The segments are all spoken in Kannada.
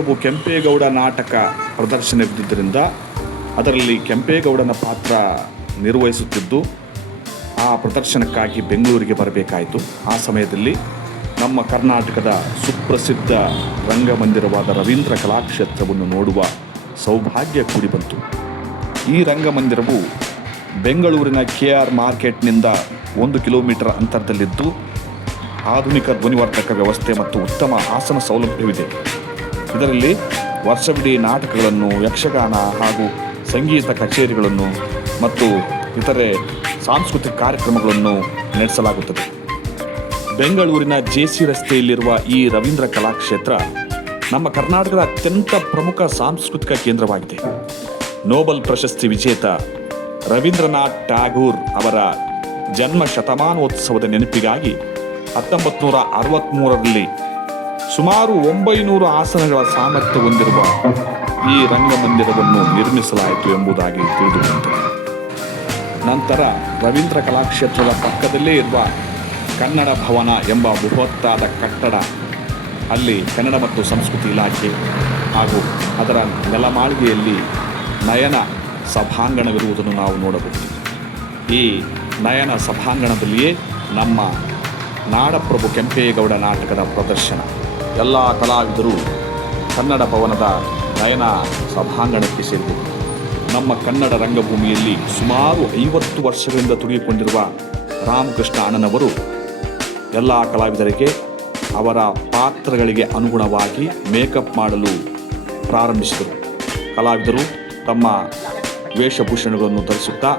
ನಾಡಪ್ರಭು ಕೆಂಪೇಗೌಡ ನಾಟಕ ಪ್ರದರ್ಶನವಿದ್ದುದರಿಂದ ಅದರಲ್ಲಿ ಕೆಂಪೇಗೌಡನ ಪಾತ್ರ ನಿರ್ವಹಿಸುತ್ತಿದ್ದು ಆ ಪ್ರದರ್ಶನಕ್ಕಾಗಿ ಬೆಂಗಳೂರಿಗೆ ಬರಬೇಕಾಯಿತು. ಆ ಸಮಯದಲ್ಲಿ ನಮ್ಮ ಕರ್ನಾಟಕದ ಸುಪ್ರಸಿದ್ಧ ರಂಗಮಂದಿರವಾದ ರವೀಂದ್ರ ಕಲಾಕ್ಷೇತ್ರವನ್ನು ನೋಡುವ ಸೌಭಾಗ್ಯ ಕೂಡಿ ಬಂತು. ಈ ರಂಗಮಂದಿರವು ಬೆಂಗಳೂರಿನ KR ಮಾರ್ಕೆಟ್ನಿಂದ 1 ಕಿಲೋಮೀಟರ್ ಅಂತರದಲ್ಲಿದ್ದು ಆಧುನಿಕ ಧ್ವನಿವರ್ಧಕ ವ್ಯವಸ್ಥೆ ಮತ್ತು ಉತ್ತಮ ಆಸನ ಸೌಲಭ್ಯವಿದೆ. ಇದರಲ್ಲಿ ವರ್ಷವಿಡೀ ನಾಟಕಗಳನ್ನು, ಯಕ್ಷಗಾನ ಹಾಗೂ ಸಂಗೀತ ಕಚೇರಿಗಳನ್ನು ಮತ್ತು ಇತರೆ ಸಾಂಸ್ಕೃತಿಕ ಕಾರ್ಯಕ್ರಮಗಳನ್ನು ನಡೆಸಲಾಗುತ್ತದೆ. ಬೆಂಗಳೂರಿನ JC ರಸ್ತೆಯಲ್ಲಿರುವ ಈ ರವೀಂದ್ರ ಕಲಾಕ್ಷೇತ್ರ ನಮ್ಮ ಕರ್ನಾಟಕದ ಅತ್ಯಂತ ಪ್ರಮುಖ ಸಾಂಸ್ಕೃತಿಕ ಕೇಂದ್ರವಾಗಿದೆ. ನೋಬೆಲ್ ಪ್ರಶಸ್ತಿ ವಿಜೇತ ರವೀಂದ್ರನಾಥ್ ಟ್ಯಾಗೂರ್ ಅವರ ಜನ್ಮ ಶತಮಾನೋತ್ಸವದ ನೆನಪಿಗಾಗಿ 1963ರಲ್ಲಿ ಸುಮಾರು 900 ಆಸನಗಳ ಸಾಮರ್ಥ್ಯ ಹೊಂದಿರುವ ಈ ರಂಗಮಂದಿರವನ್ನು ನಿರ್ಮಿಸಲಾಯಿತು ಎಂಬುದಾಗಿ ತಿಳಿದುಬಂತು. ನಂತರ ರವೀಂದ್ರ ಕಲಾಕ್ಷೇತ್ರದ ಪಕ್ಕದಲ್ಲೇ ಇರುವ ಕನ್ನಡ ಭವನ ಎಂಬ ಬೃಹತ್ತಾದ ಕಟ್ಟಡ, ಅಲ್ಲಿ ಕನ್ನಡ ಮತ್ತು ಸಂಸ್ಕೃತಿ ಇಲಾಖೆ ಹಾಗೂ ಅದರ ನೆಲಮಾಳಿಗೆಯಲ್ಲಿ ನಯನ ಸಭಾಂಗಣವಿರುವುದನ್ನು ನಾವು ನೋಡಬಹುದು. ಈ ನಯನ ಸಭಾಂಗಣದಲ್ಲಿಯೇ ನಮ್ಮ ನಾಡಪ್ರಭು ಕೆಂಪೇಗೌಡ ನಾಟಕದ ಪ್ರದರ್ಶನ. ಎಲ್ಲ ಕಲಾವಿದರು ಕನ್ನಡ ಭವನದ ನಯನ ಸಭಾಂಗಣಕ್ಕೆ ಸೇರಿದರು. ನಮ್ಮ ಕನ್ನಡ ರಂಗಭೂಮಿಯಲ್ಲಿ ಸುಮಾರು 50 ವರ್ಷಗಳಿಂದ ತುಡಿದುಕೊಂಡಿರುವ ರಾಮಕೃಷ್ಣ ಅಣ್ಣನವರು ಎಲ್ಲ ಕಲಾವಿದರಿಗೆ ಅವರ ಪಾತ್ರಗಳಿಗೆ ಅನುಗುಣವಾಗಿ ಮೇಕಪ್ ಮಾಡಲು ಪ್ರಾರಂಭಿಸಿದರು. ಕಲಾವಿದರು ತಮ್ಮ ವೇಷಭೂಷಣಗಳನ್ನು ಧರಿಸುತ್ತಾ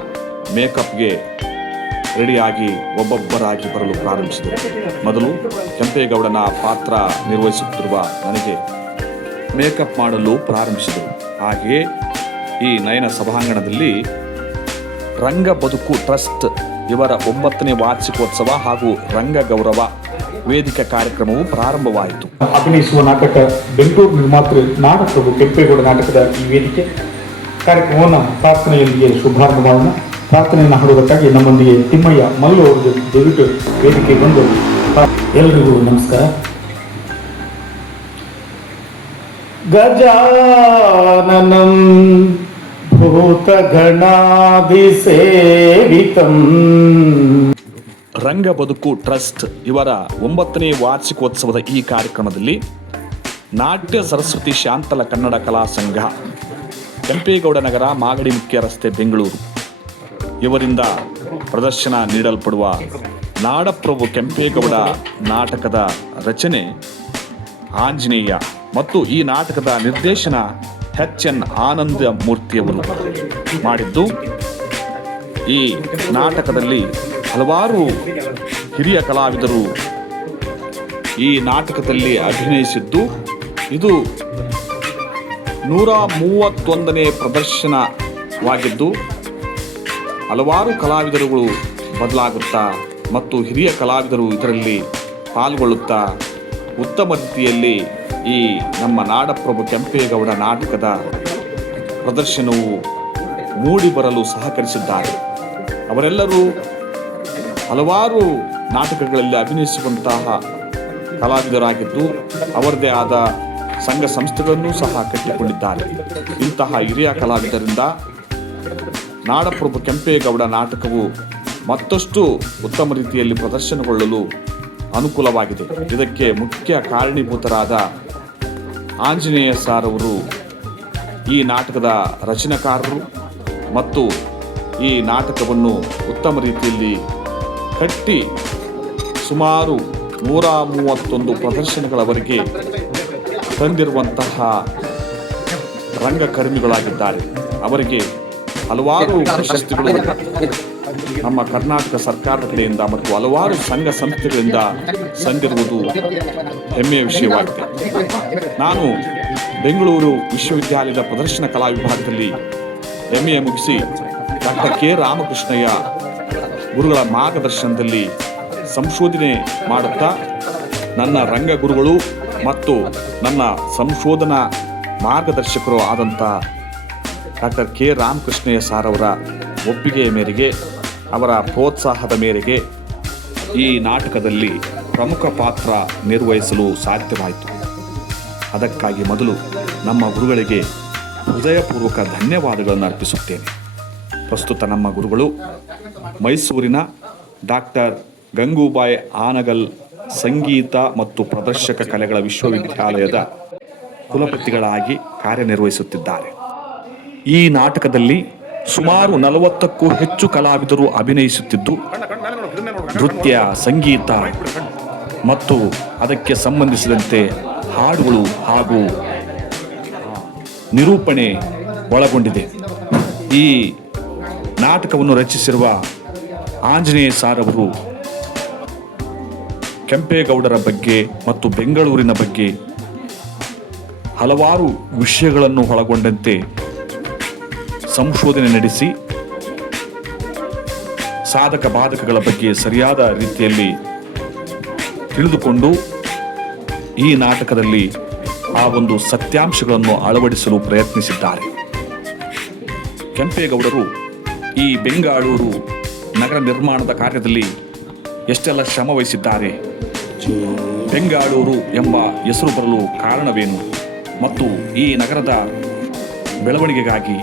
ಮೇಕಪ್ಗೆ ರೆಡಿಯಾಗಿ ಒಬ್ಬೊಬ್ಬರಾಗಿ ಬರಲು ಪ್ರಾರಂಭಿಸಿದರು. ಮೊದಲು ಕೆಂಪೇಗೌಡನ ಪಾತ್ರ ನಿರ್ವಹಿಸುತ್ತಿರುವ ನನಗೆ ಮೇಕಪ್ ಮಾಡಲು ಪ್ರಾರಂಭಿಸಿದರು. ಹಾಗೆಯೇ ಈ ನಯನ ಸಭಾಂಗಣದಲ್ಲಿ ರಂಗ ಬದುಕು ಟ್ರಸ್ಟ್ ಇವರ 9ನೇ ವಾರ್ಷಿಕೋತ್ಸವ ಹಾಗೂ ರಂಗ ಗೌರವ ವೇದಿಕೆ ಕಾರ್ಯಕ್ರಮವು ಪ್ರಾರಂಭವಾಯಿತು. ಅಭಿನಯಿಸುವ ನಾಟಕ ಬೆಂಗಳೂರು ನಿರ್ಮಾತೃ ನಾಡಪ್ರಭು ಕೆಂಪೇಗೌಡ ನಾಟಕದ ಈ ವೇದಿಕೆ ಕಾರ್ಯಕ್ರಮವನ್ನು ಪ್ರಾರ್ಥನೆಯೊಂದಿಗೆ ಶುಭಾರಂಭ ಮಾಡೋಣ. ಪ್ರಾರ್ಥನೆಯನ್ನು ಹಾಡುವುದಕ್ಕಾಗಿ ನಮ್ಮೊಂದಿಗೆ ತಿಮ್ಮಯ್ಯ ಮಲ್ಲು ಅವರು ದಯವಿಟ್ಟು ವೇದಿಕೆ ಬಂದು. ಎಲ್ಲರಿಗೂ ನಮಸ್ಕಾರ. ಗಜಾನನಂ ಭೂತಗಣಾಧಿಸೇವಿತಂ. ರಂಗ ಬದುಕು ಟ್ರಸ್ಟ್ ಇವರ 9ನೇ ವಾರ್ಷಿಕೋತ್ಸವದ ಈ ಕಾರ್ಯಕ್ರಮದಲ್ಲಿ ನಾಟ್ಯ ಸರಸ್ವತಿ ಶಾಂತಲ ಕನ್ನಡ ಕಲಾ ಸಂಘ, ಕೆಂಪೇಗೌಡ ನಗರ, ಮಾಗಡಿ ಮುಖ್ಯ ರಸ್ತೆ, ಬೆಂಗಳೂರು ಇವರಿಂದ ಪ್ರದರ್ಶನ ನೀಡಲ್ಪಡುವ ನಾಡಪ್ರಭು ಕೆಂಪೇಗೌಡ ನಾಟಕದ ರಚನೆ ಆಂಜನೇಯ ಮತ್ತು ಈ ನಾಟಕದ ನಿರ್ದೇಶನ HN ಆನಂದ ಮೂರ್ತಿಯವರು ಮಾಡಿದ್ದು, ಈ ನಾಟಕದಲ್ಲಿ ಹಲವಾರು ಹಿರಿಯ ಕಲಾವಿದರು ಈ ನಾಟಕದಲ್ಲಿ ಅಭಿನಯಿಸಿದ್ದು, ಇದು 131ನೇ ಪ್ರದರ್ಶನವಾಗಿದ್ದು ಹಲವಾರು ಕಲಾವಿದರುಗಳು ಬದಲಾಗುತ್ತಾ ಮತ್ತು ಹಿರಿಯ ಕಲಾವಿದರು ಇದರಲ್ಲಿ ಪಾಲ್ಗೊಳ್ಳುತ್ತಾ ಉತ್ತಮ ರೀತಿಯಲ್ಲಿ ಈ ನಮ್ಮ ನಾಡಪ್ರಭು ಕೆಂಪೇಗೌಡ ನಾಟಕದ ಪ್ರದರ್ಶನವು ಮೂಡಿಬರಲು ಸಹಕರಿಸಿದ್ದಾರೆ. ಅವರೆಲ್ಲರೂ ಹಲವಾರು ನಾಟಕಗಳಲ್ಲಿ ಅಭಿನಯಿಸುವಂತಹ ಕಲಾವಿದರಾಗಿದ್ದು ಅವರದೇ ಆದ ಸಂಘ ಸಂಸ್ಥೆಗಳನ್ನು ಸಹ ಕಟ್ಟಿಕೊಂಡಿದ್ದಾರೆ. ಇಂತಹ ಹಿರಿಯ ಕಲಾವಿದರಿಂದ ನಾಡಪ್ರಭು ಕೆಂಪೇಗೌಡ ನಾಟಕವು ಮತ್ತಷ್ಟು ಉತ್ತಮ ರೀತಿಯಲ್ಲಿ ಪ್ರದರ್ಶನಗೊಳ್ಳಲು ಅನುಕೂಲವಾಗಿದೆ. ಇದಕ್ಕೆ ಮುಖ್ಯ ಕಾರಣೀಭೂತರಾದ ಆಂಜನೇಯ ಸಾರ್ ಅವರು ಈ ನಾಟಕದ ರಚನಾಕಾರರು ಮತ್ತು ಈ ನಾಟಕವನ್ನು ಉತ್ತಮ ರೀತಿಯಲ್ಲಿ ಕಟ್ಟಿ ಸುಮಾರು 131 ಪ್ರದರ್ಶನಗಳವರೆಗೆ ತಂದಿರುವಂತಹ ರಂಗಕರ್ಮಿಗಳಾಗಿದ್ದಾರೆ. ಅವರಿಗೆ ಹಲವಾರು ಪ್ರಶಸ್ತಿಗಳು ನಮ್ಮ ಕರ್ನಾಟಕ ಸರ್ಕಾರದ ಕಡೆಯಿಂದ ಮತ್ತು ಹಲವಾರು ಸಂಘ ಸಂಸ್ಥೆಗಳಿಂದ ಸಂದಿರುವುದು ಹೆಮ್ಮೆಯ ವಿಷಯವಾಗಿದೆ. ನಾನು ಬೆಂಗಳೂರು ವಿಶ್ವವಿದ್ಯಾಲಯದ ಪ್ರದರ್ಶನ ಕಲಾ ವಿಭಾಗದಲ್ಲಿ MA ಮುಗಿಸಿ ಡಾಕ್ಟರ್ K. ರಾಮಕೃಷ್ಣಯ್ಯ ಗುರುಗಳ ಮಾರ್ಗದರ್ಶನದಲ್ಲಿ ಸಂಶೋಧನೆ ಮಾಡುತ್ತಾ ನನ್ನ ರಂಗಗುರುಗಳು ಮತ್ತು ನನ್ನ ಸಂಶೋಧನಾ ಮಾರ್ಗದರ್ಶಕರು ಆದಂಥ ಡಾಕ್ಟರ್ K. ರಾಮಕೃಷ್ಣಯ್ಯ ಸಾರ್ ಅವರ ಒಪ್ಪಿಗೆಯ ಮೇರೆಗೆ, ಅವರ ಪ್ರೋತ್ಸಾಹದ ಮೇರೆಗೆ ಈ ನಾಟಕದಲ್ಲಿ ಪ್ರಮುಖ ಪಾತ್ರ ನಿರ್ವಹಿಸಲು ಸಾಧ್ಯವಾಯಿತು. ಅದಕ್ಕಾಗಿ ಮೊದಲು ನಮ್ಮ ಗುರುಗಳಿಗೆ ಹೃದಯಪೂರ್ವಕ ಧನ್ಯವಾದಗಳನ್ನು ಅರ್ಪಿಸುತ್ತೇನೆ. ಪ್ರಸ್ತುತ ನಮ್ಮ ಗುರುಗಳು ಮೈಸೂರಿನ ಡಾಕ್ಟರ್ ಗಂಗೂಬಾಯಿ ಆನಗಲ್ ಸಂಗೀತ ಮತ್ತು ಪ್ರದರ್ಶಕ ಕಲೆಗಳ ವಿಶ್ವವಿದ್ಯಾಲಯದ ಕುಲಪತಿಗಳಾಗಿ ಕಾರ್ಯನಿರ್ವಹಿಸುತ್ತಿದ್ದಾರೆ. ಈ ನಾಟಕದಲ್ಲಿ ಸುಮಾರು 40ಕ್ಕೂ ಹೆಚ್ಚು ಕಲಾವಿದರು ಅಭಿನಯಿಸುತ್ತಿದ್ದು, ನೃತ್ಯ, ಸಂಗೀತ ಮತ್ತು ಅದಕ್ಕೆ ಸಂಬಂಧಿಸಿದಂತೆ ಹಾಡುಗಳು ಹಾಗೂ ನಿರೂಪಣೆ ಒಳಗೊಂಡಿದೆ. ಈ ನಾಟಕವನ್ನು ರಚಿಸಿರುವ ಆಂಜನೇಯ ಸಾರ್ ಅವರು ಕೆಂಪೇಗೌಡರ ಬಗ್ಗೆ ಮತ್ತು ಬೆಂಗಳೂರಿನ ಬಗ್ಗೆ ಹಲವಾರು ವಿಷಯಗಳನ್ನು ಒಳಗೊಂಡಂತೆ ಸಂಶೋಧನೆ ನಡೆಸಿ ಸಾಧಕ ಬಾಧಕಗಳ ಬಗ್ಗೆ ಸರಿಯಾದ ರೀತಿಯಲ್ಲಿ ತಿಳಿದುಕೊಂಡು ಈ ನಾಟಕದಲ್ಲಿ ಆ ಒಂದು ಸತ್ಯಾಂಶಗಳನ್ನು ಅಳವಡಿಸಲು ಪ್ರಯತ್ನಿಸಿದ್ದಾರೆ. ಕೆಂಪೇಗೌಡರು ಈ ಬೆಂಗಳೂರು ನಗರ ನಿರ್ಮಾಣದ ಕಾರ್ಯದಲ್ಲಿ ಎಷ್ಟೆಲ್ಲ ಶ್ರಮ ವಹಿಸಿದ್ದಾರೆ, ಬೆಂಗಳೂರು ಎಂಬ ಹೆಸರು ಬರಲು ಕಾರಣವೇನು ಮತ್ತು ಈ ನಗರದ ಬೆಳವಣಿಗೆಗಾಗಿ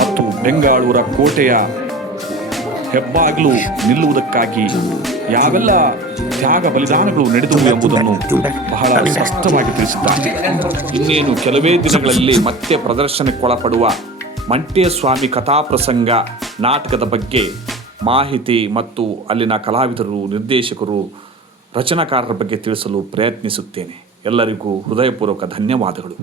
ಮತ್ತು ಬೆಂಗಳೂರ ಕೋಟೆಯ ಹೆಬ್ಬಾಗಿಲು ನಿಲ್ಲುವುದಕ್ಕಾಗಿ ಯಾವೆಲ್ಲ ತ್ಯಾಗ ಬಲಿದಾನಗಳು ನಡೆದವು ಎಂಬುದನ್ನು ಬಹಳ ಸ್ಪಷ್ಟವಾಗಿ ತಿಳಿಸಿದ್ದಾರೆ. ಇನ್ನೇನು ಕೆಲವೇ ದಿನಗಳಲ್ಲಿ ಮತ್ತೆ ಪ್ರದರ್ಶನಕ್ಕೊಳಪಡುವ ಮಂಟೇಸ್ವಾಮಿ ಕಥಾಪ್ರಸಂಗ ನಾಟಕದ ಬಗ್ಗೆ ಮಾಹಿತಿ ಮತ್ತು ಅಲ್ಲಿನ ಕಲಾವಿದರು, ನಿರ್ದೇಶಕರು, ರಚನಾಕಾರರ ಬಗ್ಗೆ ತಿಳಿಸಲು ಪ್ರಯತ್ನಿಸುತ್ತೇನೆ. ಎಲ್ಲರಿಗೂ ಹೃದಯಪೂರ್ವಕ ಧನ್ಯವಾದಗಳು.